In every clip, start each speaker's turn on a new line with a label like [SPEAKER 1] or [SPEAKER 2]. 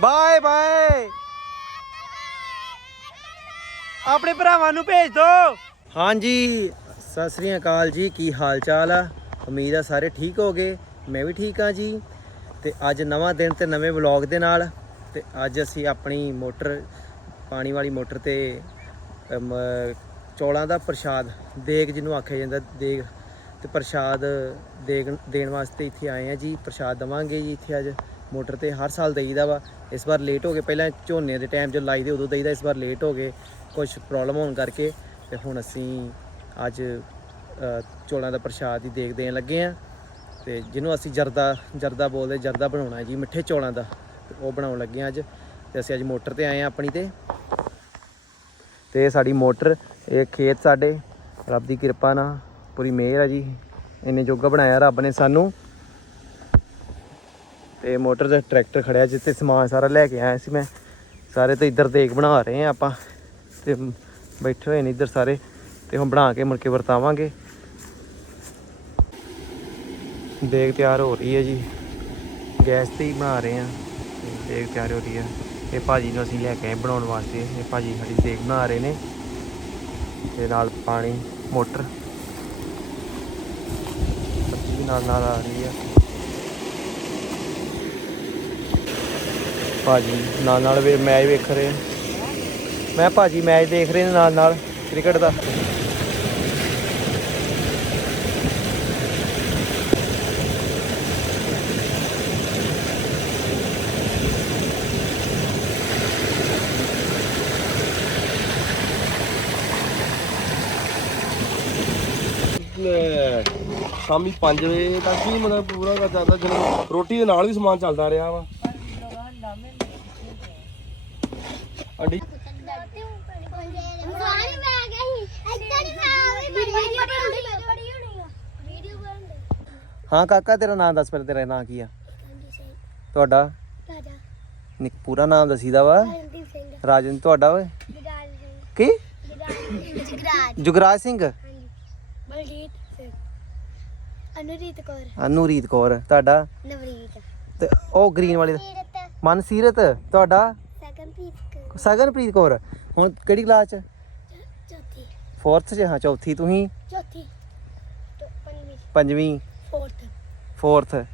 [SPEAKER 1] Bye bye. ਆਪਣੇ ਭਰਾਵਾਂ ਨੂੰ ਭੇਜ ਦੋ। ਹਾਂਜੀ ਸਤਿ ਸ੍ਰੀ ਅਕਾਲ ਜੀ ਕੀ ਹਾਲ ਚਾਲ ਆ? ਉਮੀਦ ਆ ਸਾਰੇ ਠੀਕ ਹੋਗੇ ਮੈਂ ਵੀ ਠੀਕ ਆ ਜੀ। ਤੇ ਅੱਜ ਨਵਾਂ ਦਿਨ ਤੇ ਨਵੇਂ ਵਲੌਗ ਦੇ ਨਾਲ ਤੇ ਅੱਜ ਅਸੀਂ ਆਪਣੀ ਮੋਟਰ ਪਾਣੀ ਵਾਲੀ ਮੋਟਰ ਤੇ ਅਮ, ਚੌਲਾਂ ਦਾ ਪ੍ਰਸ਼ਾਦ ਦੇਗ ਜਿਹਨੂੰ ਆਖਿਆ ਜਾਂਦਾ ਦੇਗ ਤੇ ਪ੍ਰਸ਼ਾਦ ਦੇਗ ਦੇਣ ਵਾਸਤੇ ਇੱਥੇ ਆਏ ਆ ਜੀ ਪ੍ਰਸ਼ਾਦ ਦਵਾਂਗੇ ਜੀ ਇੱਥੇ ਅੱਜ। ਮੋਟਰ ਤੇ ਹਰ ਸਾਲ ਦੇਈਦਾ ਵਾ। ਇਸ ਵਾਰ ਲੇਟ ਹੋ ਗਏ। ਪਹਿਲਾਂ ਝੋਨੇ ਦੇ ਟਾਈਮ 'ਚ ਲਾਈਦੇ ਉਦੋਂ ਦੇਈਦਾ ਇਸ ਵਾਰ ਲੇਟ ਹੋ ਗਏ। ਕੁਝ ਪ੍ਰੋਬਲਮ ਹੋਣ ਕਰਕੇ ਤੇ ਹੁਣ ਅਸੀਂ ਅੱਜ ਅ, ਚੌਲਾਂ ਦਾ ਪ੍ਰਸ਼ਾਦ ਹੀ ਦੇਖ ਦੇਣ ਲੱਗੇ ਆ। ਤੇ ਜਿਹਨੂੰ ਅਸੀਂ ਜਰਦਾ ਜਰਦਾ ਬੋਲਦੇ ਜਰਦਾ ਬਣਾਉਣਾ ਜੀ ਮਿੱਠੇ ਚੌਲਾਂ ਦਾ ਉਹ ਬਣਾਉਣ ਲੱਗੇ ਆ ਅੱਜ। ਤੇ ਅਸੀਂ ਅੱਜ ਮੋਟਰ ਤੇ ਆਏ ਆ ਆਪਣੀ ਤੇ। ਤੇ ਸਾਡੀ ਮੋਟਰ ਇਹ ਖੇਤ ਸਾਡੇ। ਰੱਬ ਦੀ ਕਿਰਪਾ ਨਾਲ ਪੂਰੀ ਮਿਹਰ ਆ ਜੀ। ਇੰਨੇ ਜੋਗਾ ਬਣਾਇਆ ਰੱਬ ਨੇ ਸਾਨੂੰ। ਤੇ ਮੋਟਰ ਦਾ ਟਰੈਕਟਰ ਖੜਿਆ ਜਿੱਤੇ ਸਮਾਨ ਸਾਰਾ ਲੈ ਕੇ ਆਇਆ ਸੀ ਮੈਂ। ਸਾਰੇ ਤੇ ਇੱਧਰ ਦੇਖ ਬਣਾ ਰਹੇ ਆ ਆਪਾਂ। ਤੇ ਬੈਠੇ ਹੋਏ ਨੇ ਇੱਧਰ ਸਾਰੇ। ਤੇ ਹੁਣ ਬਣਾ ਕੇ ਮੁੜ ਕੇ ਵਰਤਾਵਾਂਗੇ। ਦੇਗ ਤਿਆਰ ਹੋ ਰਹੀ ਹੈ ਜੀ। ਗੈਸ ਤੇ ਹੀ ਬਣਾ ਰਹੇ ਆ ਤੇ ਦੇਗ ਤਿਆਰ ਹੋ ਰਹੀ ਹੈ। ਇਹ ਭਾਜੀ ਨੂੰ ਅਸੀਂ ਲੈ ਕੇ ਆਏ ਬਣਾਉਣ ਵਾਸਤੇ। ਇਹ ਭਾਜੀ ਸਾਡੀ ਦੇਗ ਬਣਾ ਰਹੇ ਨੇ। ਤੇ ਨਾਲ ਪਾਣੀ, ਮੋਟਰ। ਨਾਲ ਨਾਲ ਆ ਰਹੀ ਹੈ ਭਾਜੀ, ਨਾਲ ਨਾਲ ਵੀ ਮੈਚ ਵੇਖ ਰਹੇ ਮੈਂ ਭਾਜੀ, ਮੈਚ ਦੇਖ ਰਹੇ ਨੇ ਨਾਲ ਨਾਲ, ਕ੍ਰਿਕਟ ਦਾ?
[SPEAKER 2] ਸ਼ਾਮੀ 5 ਵਜੇ ਤੱਕ ਹੀ ਮਤਲਬ ਪੂਰਾ ਕਰ ਚੱਲਦਾ ਜਦੋਂ ਰੋਟੀ ਦੇ ਨਾਲ ਵੀ ਸਮਾਨ ਚੱਲਦਾ ਰਿਹਾ ਵਾ। ਅੰਡੀ
[SPEAKER 1] ਹਾਂ ਕਾਕਾ ਤੇਰਾ ਨਾਮ ਦੱਸ ਪਹਿਲਾਂ ਤੇਰਾ ਨਾਂ ਕੀ ਆ? ਤੁਹਾਡਾ?
[SPEAKER 3] ਰਾਜਾ
[SPEAKER 1] ਨਿਕ ਪੂਰਾ ਨਾਮ ਦਸੀਦਾ ਵਾ। ਰਾਜਨ ਤੁਹਾਡਾ ਓਏ?
[SPEAKER 3] ਜਗਰਾਜ ਸਿੰਘ।
[SPEAKER 1] ਕੀ?
[SPEAKER 3] ਜਗਰਾਜ
[SPEAKER 1] ਸਿੰਘ।
[SPEAKER 3] ਹਾਂਜੀ। ਬਲਜੀਤ। ਸਿੰਘ ਅਨੁਰੀਤ ਕੌਰ।
[SPEAKER 1] ਅਨੂਰੀਤ ਕੌਰ ਤੁਹਾਡਾ?
[SPEAKER 3] ਨਵਰੀਤ।
[SPEAKER 1] ਤੇ ਉਹ ਗ੍ਰੀਨ ਵਾਲੇ ਦਾ?
[SPEAKER 3] ਸੀਰਤ
[SPEAKER 1] ਮਨਸੀਰਤ ਤੁਹਾਡਾ?
[SPEAKER 3] ਸਗਨਪ੍ਰੀਤ
[SPEAKER 1] ਸਗਨਪ੍ਰੀਤ ਕੌਰ। ਹੁਣ ਕਿਹੜੀ ਕਲਾਸ ਚ?
[SPEAKER 3] ਚੌਥੀ।
[SPEAKER 1] 4th ਚ ਹਾਂ ਚੌਥੀ ਤੁਸੀਂ?
[SPEAKER 3] ਚੌਥੀ। ਤੋਂ ਪੰਜਵੀਂ।
[SPEAKER 1] ਪੰਜਵੀਂ।
[SPEAKER 3] ਫੋਰਥ।
[SPEAKER 1] 4th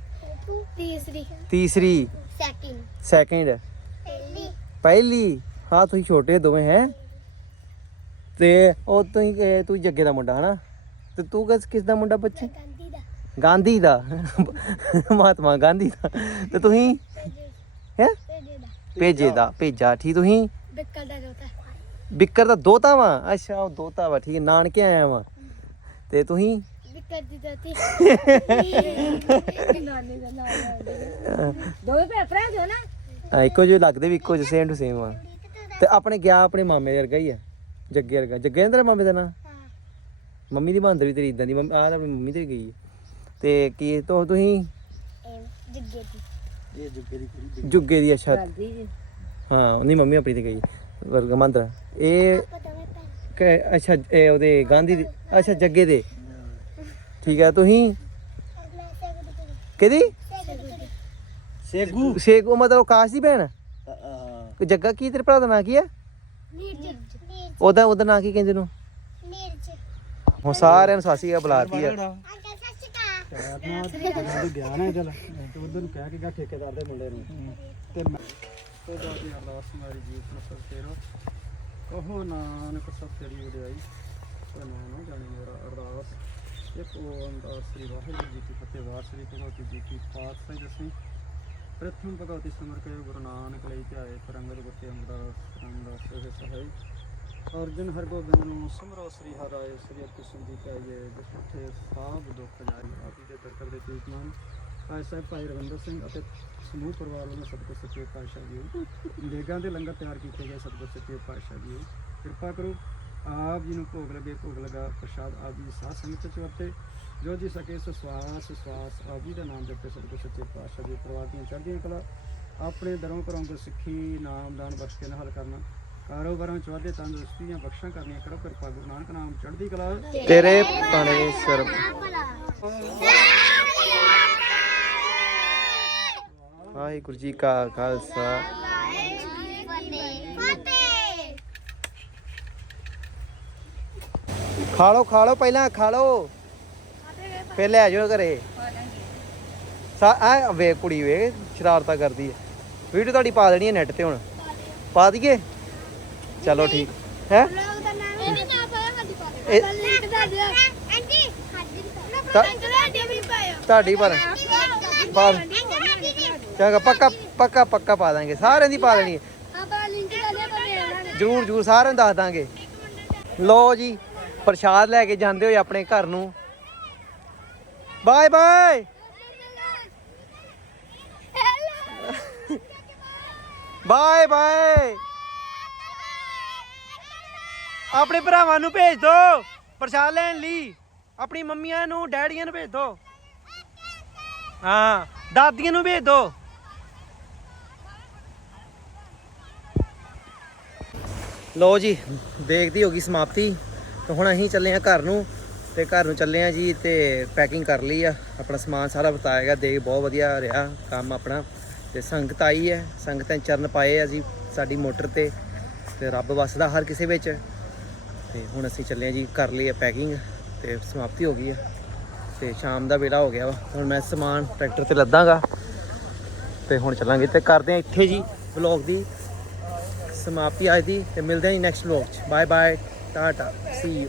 [SPEAKER 3] ਤੀਸਰੀ।
[SPEAKER 1] ਤੀਸਰੀ।
[SPEAKER 3] ਸੈਕਿੰਡ।
[SPEAKER 1] ਸੈਕਿੰਡ।
[SPEAKER 3] ਪਹਿਲੀ।
[SPEAKER 1] ਪਹਿਲੀ। ਹਾਂ ਤੁਸੀਂ ਛੋਟੇ ਦੋਵੇਂ ਹੈ? ਤੇ ਉਹ ਤੁਸੀਂ ਤੂੰ ਜੱਗੇ ਦਾ ਮੁੰਡਾ ਹਨਾ? ਤੇ ਤੂੰ ਕਿਸ ਕਿਸ ਦਾ ਮੁੰਡਾ ਬੱਚੇ?
[SPEAKER 3] ਗਾਂਧੀ ਦਾ।
[SPEAKER 1] ਮਹਾਤਮਾ ਗਾਂਧੀ ਦਾ। ਤੇ ਤੁਸੀਂ? ਹੈ?
[SPEAKER 3] ਭੇਜੇ ਦਾ
[SPEAKER 1] ਭੇਜੇ। ਠੀਕ ਤੁਸੀਂ?
[SPEAKER 3] ਬਿੱਕਲ ਦਾ ਜੋਤਾ।
[SPEAKER 1] ਬਿੱਕਰ ਦਾ ਦੋਤਾ ਵਾ? ਅੱਛਾ ਉਹ ਦੋਤਾ ਵਾ। ਠੀਕ ਨਾਨਕੇ ਆਇਆ ਵਾ। ਤੇ ਤੁਸੀਂ?
[SPEAKER 3] ਬਿੱਕਲ ਦੀ ਦੋਤੀ ਨਾਨੀ ਦਾ ਨਾਮ ਦੋਵੇਂ ਭੈਣ ਜੋ ਨਾ।
[SPEAKER 1] ਹਾਂ, ਇੱਕੋ ਜਿਹੇ ਲੱਗਦੇ ਵੀ ਇੱਕੋ ਜਿਹੇ ਸੇਮ ਟੂ ਸੇਮ ਆ। ਤੇ ਆਪਣੇ ਗਿਆ ਆਪਣੇ ਮਾਮੇ ਵਰਗਾ ਹੀ ਆ। ਜੱਗੇ ਵਰਗਾ। ਜੱਗੇ ਨੇ ਤੇਰੇ ਮਾਮੇ ਦਾ ਨਾਂ? ਮੰਮੀ ਦੀ ਬੰਦਰ ਵੀ ਤੇਰੀ ਇਦਾਂ ਦੀ। ਮੰਮੀ ਆਹ ਤਾਂ ਆਪਣੀ ਮੰਮੀ ਤੇ ਗਈ ਹੈ। ਤੇ ਕੀ ਤੋ ਤੁਸੀਂ?
[SPEAKER 3] ਜੱਗੇ ਦੀ
[SPEAKER 2] ਇਹ ਜੁੱਗੇ ਦੀ ਕੁੜੀ
[SPEAKER 1] ਜੁੱਗੇ ਦੀ ਅੱਛਾ। ਹਾਂ ਉਹਦੀ ਮੰਮੀ ਆਪਣੀ ਤੇ ਗਈ ਵਰਗਾ ਮੰਦਰ। ਇਹ ਕਿ- ਅੱਛਾ ਇਹ ਉਹਦੇ ਗਾਂਧੀ ਦੀ ਅੱਛਾ ਜੱਗੇ ਦੇ। ਠੀਕ ਹੈ ਤੁਸੀਂ? ਕਿਹਦੀ?
[SPEAKER 2] ਸੇਗੂ।
[SPEAKER 1] ਉਹ ਮਤਲਬ ਕਾਸ਼ ਦੀ ਭੈਣ? ਜੱਗਾ ਕੀ ਤੇਰੇ ਭਰਾ ਦਾ ਨਾਂ ਕੀ ਹੈ ਉਹਦਾ ਉਹਦਾ ਨਾਂ ਕੀ ਕਹਿੰਦੇ ਨੂੰ?
[SPEAKER 3] ਨੀਰਜ।
[SPEAKER 1] ਹੁਣ ਸਾਰਿਆਂ ਨੂੰ ਸਾਸੀ ਆ ਬੁਲਾਤੀ ਆ।
[SPEAKER 3] ਅੰਕਲ ਸਤਿ ਸ਼੍ਰੀ
[SPEAKER 2] ਗਿਆ ਨਾ ਚੱਲ। ਤੇ ਉਧਰ ਨੂੰ ਕਹਿ ਕੇ ਗਾ ਠੇਕੇਦਾਰ ਦੇ ਮੁੰਡੇ ਨੂੰ। ਤੇ ਮੈਂ ਤੇ ਦਾਦੀ ਅਰਦਾਸ ਮਾਰੀ ਜੀਤ ਨਸਰ ਤੇਰਾ ਕਹੋ ਨਾਨਕ ਸਭ ਤੇਰੀ ਵਡਿਆਈ ਤੇ ਨਾ ਜਾਣੀ ਮੇਰਾ ਅਰਦਾਸ। ਇੱਕ ਓੰਕਾਰ ਸ੍ਰੀ ਵਾਹਿਗੁਰੂ ਜੀ ਕੀ ਫਤਿਹ ਵਾਰ ਸ੍ਰੀ ਭਗਵਤੀ ਜੀ ਕੀ ਪਾਤਸ਼ਾਹੀ ਜਸੀ ਪ੍ਰਥਮ ਭਗਵਤੀ ਸਿਮਰ ਕੇ ਗੁਰੂ ਨਾਨਕ ਲਈ ਧਿਆਏ ਤਰੰਗਲ ਗੁੱਤੇ ਅਮਦਾਸ ਰਾਮਦਾਸ ਸੋਹੇ ਸਹਾਈ। ਅਰਜਨ ਹਰਗੋਬਿੰਦ ਨੂੰ ਸਿਮਰੋ ਸ੍ਰੀ ਹਰਾਏ ਸ੍ਰੀ ਅਰਜਨ ਦੀ ਕਹੀਏ ਜਿਸ ਉੱਥੇ ਸਾਬ ਦੁੱਖ ਜਾਈ ਆਪੀ ਦੇ ਦਰਕਰ ਦੇ ਤੀਤਮਾਨ ਭਾਈ ਸਾਹਿਬ ਭਾਈ ਰਵਿੰਦਰ ਸਿੰਘ ਅਤੇ ਸਮੂਹ ਪਰਿਵਾਰ ਵੱਲੋਂ ਸਤਿਗੁਰ ਸੱਚੇ ਪਾਤਸ਼ਾਹ ਜੀ ਲੇਗਾਂ ਦੇ ਲੰਗਰ ਤਿਆਰ ਕੀਤੇ ਗਏ ਸਤਿਗੁਰ ਸੱਚੇ ਪਾਤਸ਼ਾਹ ਜੀ ਕਿਰਪਾ ਕਰੋ, ਆਪ ਜੀ ਨੂੰ ਭੋਗ ਲਗੇ, ਭੋਗ ਲਗਾ, ਪ੍ਰਸ਼ਾਦ ਆਪ ਜੀ ਸਾਧ ਸੰਗਤ ਚ ਵਰਤੇ। ਜੋ ਜੀ ਸਕੇ ਸੋ ਸਵਾਸ ਸਵਾਸ ਆਪ ਜੀ ਦਾ ਨਾਮ ਜਪੇ ਸਤਿਗੁਰ ਸੱਚੇ ਪਾਤਸ਼ਾਹ ਜੀ, ਪਰਿਵਾਰ ਦੀਆਂ ਚੜ੍ਹਦੀਆਂ ਕਲਾ, ਆਪਣੇ ਦਰੋਂ ਘਰੋਂ ਕੋ ਸਿੱਖੀ ਨਾਮ ਦਾਨ ਬਖਸ਼ ਕੇ ਨਿਹਾਲ ਕਰਨਾ। ਕਾਰੋਬਾਰਾਂ ਵਿੱਚ ਵਾਧੇ, ਤੰਦਰੁਸਤੀ ਦੀਆਂ ਬਖਸ਼ਾਂ ਕਰਨੀਆਂ ਕਰੋ, ਕਿਰਪਾ ਗੁਰੂ ਨਾਨਕ ਨਾਮ ਚੜ੍ਹਦੀ ਕਲਾ।
[SPEAKER 1] ਤੇਰੇ ਪਾਣੇ ਸਿਰ ਵਾਹਿਗੁਰੂ ਜੀ ਕਾ ਖਾਲਸਾ। ਖਾ ਲਓ ਖਾ ਲਓ ਪਹਿਲਾਂ ਖਾ ਲਓ ਫਿਰ ਲੈ ਜਾਓ ਘਰੇ। ਸਾ ਆ ਵੇ ਕੁੜੀ ਵੇ ਸ਼ਰਾਰਤਾਂ ਕਰਦੀ ਹੈ ਵੀਡੀਓ ਤੁਹਾਡੀ ਪਾ ਦੇਣੀ ਹੈ ਨੈਟ ਤੇ ਹੁਣ। ਪਾ ਦਈਏ? ਚਲੋ ਠੀਕ। ਹੈ?
[SPEAKER 3] ਤੁਹਾਡੀ
[SPEAKER 1] ਪਰ ਪਾ ਚੰਗਾ, ਪੱਕਾ ਪੱਕਾ ਪੱਕਾ ਪਾ ਦਾਂਗੇ। ਸਾਰਿਆਂ ਦੀ ਪਾ ਦੇਣੀ ਜਰੂਰ ਜਰੂਰ ਸਾਰਿਆਂ ਨੂੰ ਦੱਸ ਦਾਂਗੇ। ਲੋ ਜੀ, ਪ੍ਰਸ਼ਾਦ ਲੈ ਕੇ ਜਾਂਦੇ ਹੋਏ ਆਪਣੇ ਘਰ ਨੂੰ। Bye bye. Bye bye. ਆਪਣੇ ਭਰਾਵਾਂ ਨੂੰ ਭੇਜ ਦੋ, ਪ੍ਰਸ਼ਾਦ ਲੈਣ ਲਈ। ਆਪਣੀ ਮੰਮੀਆਂ ਨੂੰ, ਡੈਡੀਆਂ ਨੂੰ ਭੇਜ ਦੋ। ਹਾਂ, ਦਾਦੀਆਂ ਨੂੰ ਭੇਜ ਦੋ। ਲੋ ਜੀ, ਦੇਖਦੀ ਹੋ ਗਈ ਸਮਾਪਤੀ। ਤੇ ਹੁਣ ਅਸੀਂ ਚੱਲੇ ਆ ਘਰ ਨੂੰ। ਤੇ ਘਰ ਨੂੰ ਚੱਲੇ ਆ ਜੀ ਤੇ ਪੈਕਿੰਗ ਕਰ ਲਈ ਆ। ਆਪਣਾ ਸਮਾਨ ਸਾਰਾ ਬਤਾਏਗਾ ਦੇਖ, ਬਹੁਤ ਵਧੀਆ ਰਿਹਾ ਕੰਮ ਆਪਣਾ। ਤੇ ਸੰਗਤ ਆਈ ਹੈ। ਸੰਗਤਾਂ ਨੇ ਚਰਨ ਪਾਏ ਆ ਜੀ ਸਾਡੀ ਮੋਟਰ ਤੇ। ਤੇ ਰੱਬ ਵਸਦਾ ਹਰ ਕਿਸੇ ਵਿੱਚ। ਤੇ ਹੁਣ ਅਸੀਂ ਚੱਲੇ ਆ ਜੀ ਕਰ ਲਈ ਆ ਪੈਕਿੰਗ ਤੇ ਸਮਾਪਤੀ ਹੋ ਗਈ ਆ। ਤੇ ਸ਼ਾਮ ਦਾ ਵੇਲਾ ਹੋ ਗਿਆ ਵਾ। ਹੁਣ ਮੈਂ ਸਮਾਨ ਟਰੈਕਟਰ ਤੇ ਲੱਦਾਂਗਾ। ਤੇ ਹੁਣ ਚੱਲਾਂਗੇ ਤੇ ਕਰਦੇ ਆ ਇੱਥੇ ਜੀ ਵਲੌਗ ਦੀ ਸਮਾਪਤੀ ਅੱਜ ਦੀ ਤੇ ਮਿਲਦੇ ਹਾਂ ਨੈਕਸਟ ਵਲੌਗ ਚ। Bye bye ta-ta see you